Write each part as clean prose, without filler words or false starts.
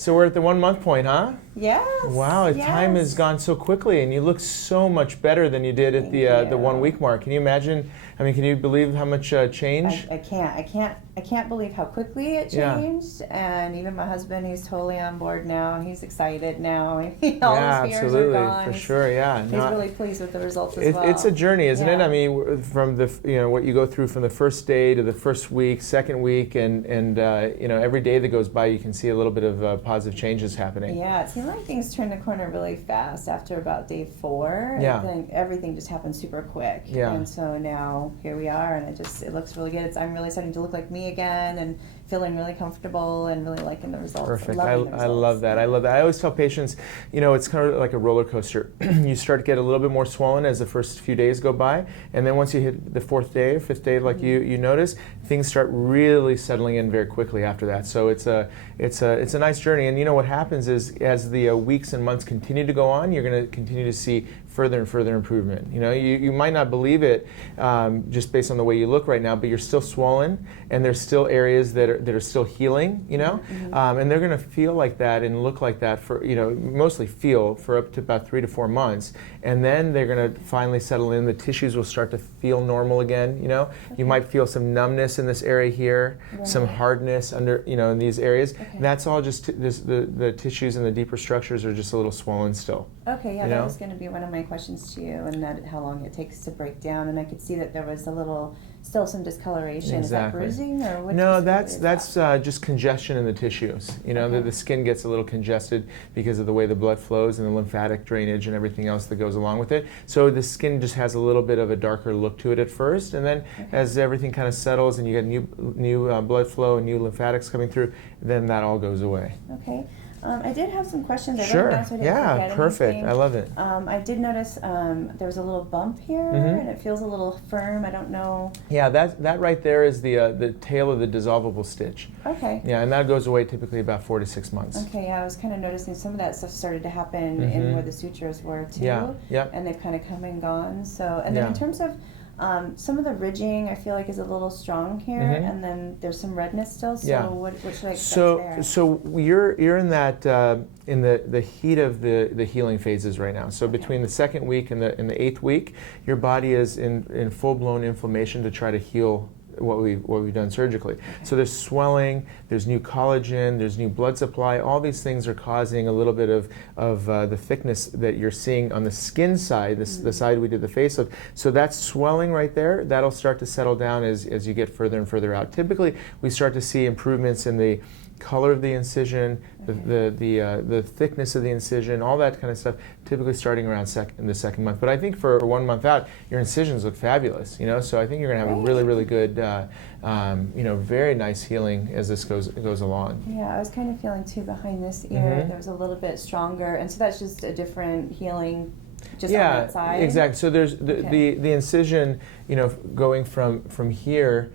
So we're at the 1 month point, huh? Yes. Wow, yes. time has gone so quickly, and you look so much better than you did at the 1 week mark. Can you imagine? I mean, can you believe how much change? I can't believe how quickly it changed. Yeah. And even my husband, he's totally on board now. He's excited now. All his fears absolutely, are gone. For sure. Yeah, he's really pleased with the results as well. It's a journey, isn't it? I mean, from the what you go through from the first day to the first week, second week, and every day that goes by, you can see a little bit of positive changes happening. Yeah, it seemed like things turned the corner really fast after about day 4. Yeah. Then everything just happened super quick. Yeah. And so now here we are, and it looks really good. I'm really starting to look like me again, and feeling really comfortable and really liking the results. Perfect. I love that. I love that. I always tell patients, it's kind of like a roller coaster. You start to get a little bit more swollen as the first few days go by, and then once you hit the 4th day or 5th day, like you notice, things start really settling in very quickly after that. So it's a nice journey. And what happens is, as the weeks and months continue to go on, you're going to continue to see further and further improvement. You might not believe it just based on the way you look right now, but you're still swollen, and there's still areas that are still healing, and they're going to feel like that and look like that for, mostly feel for up to about 3 to 4 months, and then they're going to finally settle in. The tissues will start to feel normal again. You might feel some numbness in this area here, some hardness under, in these areas. Okay. That's all just the tissues and the deeper structures are just a little swollen still. Okay, yeah, that was going to be one of my questions to you, and that how long it takes to break down. And I could see that there was still some discoloration. Exactly. Is that bruising or what? No, that's just congestion in the tissues. The skin gets a little congested because of the way the blood flows and the lymphatic drainage and everything else that goes along with it. So the skin just has a little bit of a darker look to it at first, and then as everything kind of settles and you get new blood flow and new lymphatics coming through, then that all goes away. Okay. I did have some questions. Sure. Yeah, perfect. Anything. I love it. I did notice there was a little bump here, and it feels a little firm. I don't know. Yeah, that right there is the tail of the dissolvable stitch. Okay. Yeah, and that goes away typically about 4 to 6 months. Okay, yeah, I was kind of noticing some of that stuff started to happen in where the sutures were too. Yeah. Yep. And they've kind of come and gone. So, and then in terms of some of the ridging, I feel like is a little strong here, and then there's some redness still. So what should I expect there? So you're in that in the heat of the healing phases right now. So between the 2nd week and the 8th week, your body is in full blown inflammation to try to heal what we've done surgically. Okay. So there's swelling, there's new collagen, there's new blood supply. All these things are causing a little bit of the thickness that you're seeing on the skin side, the side we did the face of. So that's swelling right there. That'll start to settle down as you get further and further out. Typically, we start to see improvements in the color of the incision, the thickness of the incision, all that kind of stuff, typically starting around in the 2nd month. But I think for 1 month out, your incisions look fabulous, so I think you're going to have a really, really good, very nice healing as this goes along. Yeah, I was kind of feeling too behind this ear, there was a little bit stronger, and so that's just a different healing just on that side? Yeah, exactly. So there's the incision, going from here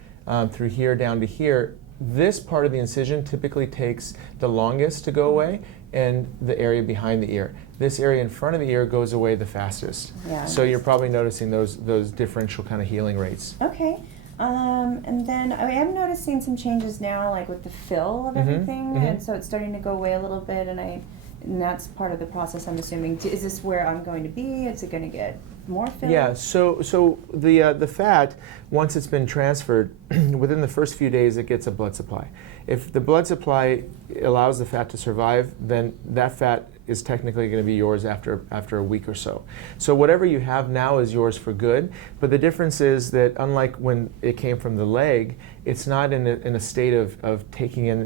through here down to here. This part of the incision typically takes the longest to go away, and the area behind the ear. This area in front of the ear goes away the fastest. Yeah. So you're probably noticing those differential kind of healing rates. Okay. And then I am noticing some changes now, like with the fill of everything, and so it's starting to go away a little bit, and that's part of the process, I'm assuming. Is this where I'm going to be? Is it going to get more fill? Yeah, so the fat, once it's been transferred, within the first few days it gets a blood supply. If the blood supply allows the fat to survive, then that fat is technically going to be yours after a week or so. So whatever you have now is yours for good, but the difference is that unlike when it came from the leg, it's not in a state of taking in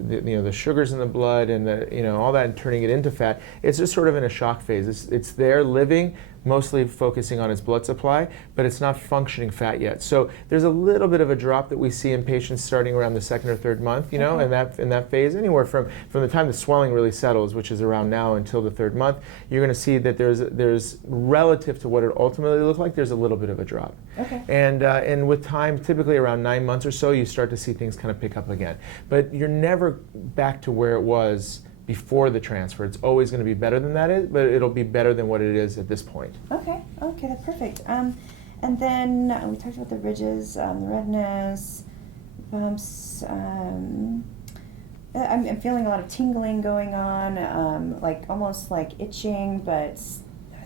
the sugars in the blood and all that and turning it into fat. It's just sort of in a shock phase. It's there living, mostly focusing on its blood supply, but it's not functioning fat yet. So there's a little bit of a drop that we see in patients starting around the 2nd or 3rd month, in that phase, anywhere from the time the swelling really settles, which is around now, until the 3rd month. You're going to see that there's relative to what it ultimately looked like, there's a little bit of a drop. Okay. And with time, typically around 9 months or so, you start to see things kind of pick up again. But you're never back to where it was before the transfer. It's always going to be better than that, but it'll be better than what it is at this point. Okay, that's perfect. And then we talked about the ridges, the redness, bumps. I'm feeling a lot of tingling going on, like almost like itching, but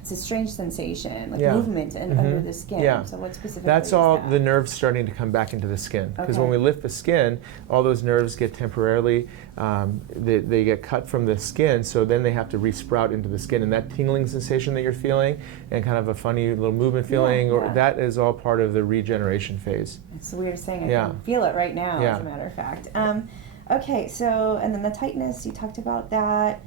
it's a strange sensation, like movement under the skin. Yeah. So what specifically That's is all that? the nerves starting to come back into the skin. Because Okay. when we lift the skin, all those nerves get temporarily, they get cut from the skin, so then they have to resprout into the skin. And that tingling sensation that you're feeling and kind of a funny little movement feeling, or that is all part of the regeneration phase. It's the weirdest thing. I can feel it right now, as a matter of fact. Okay, so, and then the tightness, you talked about that.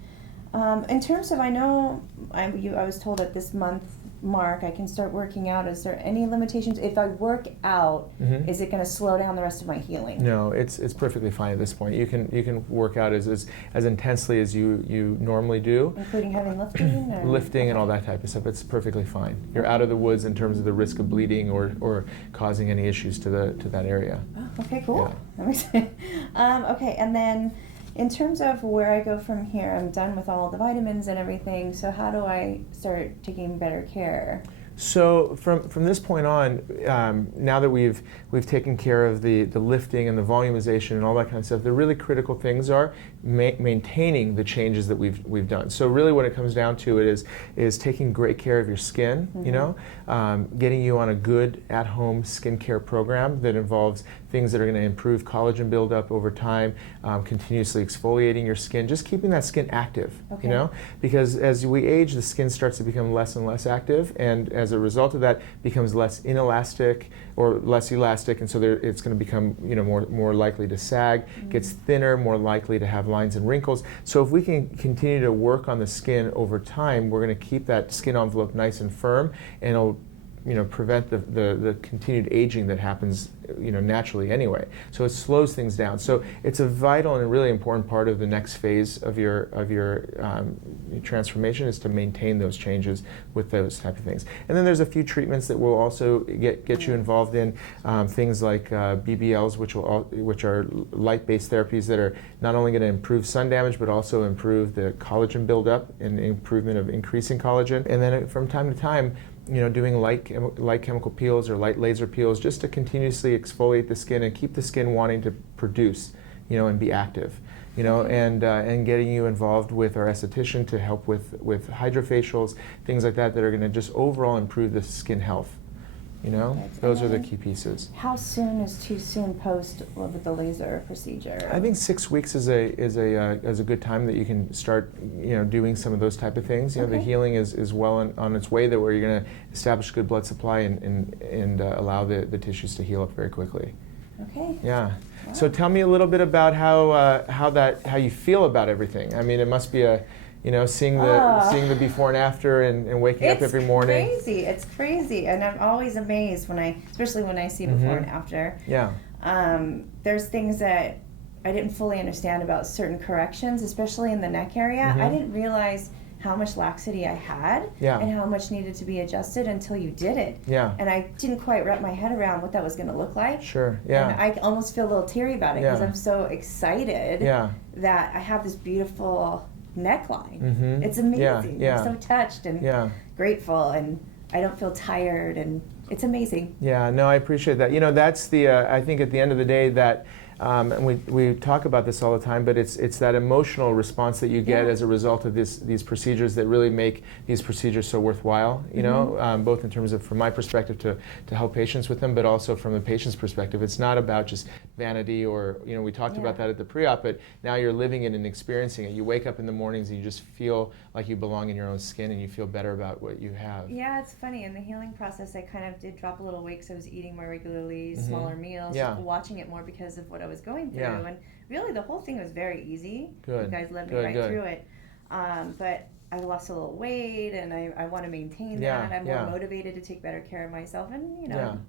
In terms of, I know I was told at this month mark I can start working out. Is there any limitations? If I work out, is it going to slow down the rest of my healing? No, it's perfectly fine at this point. You can work out as intensely as you normally do. Including having lifting? Or? Lifting and all that type of stuff. It's perfectly fine. You're out of the woods in terms of the risk of bleeding or causing any issues to that area. Oh, okay, cool. Yeah. That makes sense. Okay, and then in terms of where I go from here, I'm done with all the vitamins and everything, so how do I start taking better care? So from this point on, now that we've taken care of the lifting and the volumization and all that kind of stuff, the really critical things are maintaining the changes that we've done. So really what it comes down to is taking great care of your skin, you know, getting you on a good at-home skincare program that involves things that are going to improve collagen buildup over time, continuously exfoliating your skin, just keeping that skin active, you know, because as we age, the skin starts to become less and less active, and as a result of that, becomes less inelastic or less elastic, and so it's going to become, you know, more likely to sag, gets thinner, more likely to have lines and wrinkles. So if we can continue to work on the skin over time, we're going to keep that skin envelope nice and firm, and it'll, you know, prevent the continued aging that happens, you know, naturally anyway. So it slows things down. So it's a vital and a really important part of the next phase of your transformation, is to maintain those changes with those type of things. And then there's a few treatments that will also get you involved in, things like BBLs, which are light-based therapies that are not only going to improve sun damage but also improve the collagen buildup and improvement of increasing collagen. And then from time to time, you know, doing light chemical peels or light laser peels, just to continuously exfoliate the skin and keep the skin wanting to produce, you know, and be active, you know, and getting you involved with our esthetician to help with hydrofacials, things like that are going to just overall improve the skin health. You know, those are the key pieces. How soon is too soon post with the laser procedure? I think 6 weeks is a good time that you can start, you know, doing some of those type of things. You know, the healing is well on its way, that where you're going to establish good blood supply and allow the tissues to heal up very quickly. Okay. Yeah. Wow. So tell me a little bit about how you feel about everything. I mean, it must be you know, seeing the before and after and waking up every morning. It's crazy, and I'm always amazed especially when I see before and after. Yeah. There's things that I didn't fully understand about certain corrections, especially in the neck area. I didn't realize how much laxity I had and how much needed to be adjusted until you did it. Yeah. And I didn't quite wrap my head around what that was going to look like. Sure. Yeah. And I almost feel a little teary about it because I'm so excited that I have this beautiful neckline. It's amazing. I'm so touched and grateful, and I don't feel tired, and it's amazing. Yeah, no, I appreciate that. You know, that's I think at the end of the day that, and we talk about this all the time, but it's that emotional response that you get as a result of these procedures that really make these procedures so worthwhile, you know, both in terms of, from my perspective, to help patients with them, but also from the patient's perspective. It's not about just vanity or, you know, we talked about that at the pre-op, but now you're living it and experiencing it. You wake up in the mornings and you just feel like you belong in your own skin, and you feel better about what you have. Yeah, it's funny. In the healing process, I kind of did drop a little weight because I was eating more regularly, smaller meals, watching it more because of what I was going through. And really, the whole thing was very easy. Good. You guys led me right through it. But I lost a little weight, and I want to maintain that. I'm more motivated to take better care of myself, and you know,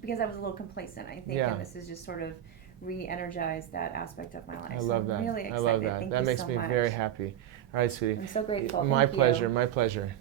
because I was a little complacent, I think, and this is just sort of re-energized that aspect of my life. I love that. I'm really excited. I love that. Thank that you makes so me much. very happy. All right, sweetie. I'm so grateful. My pleasure. My pleasure.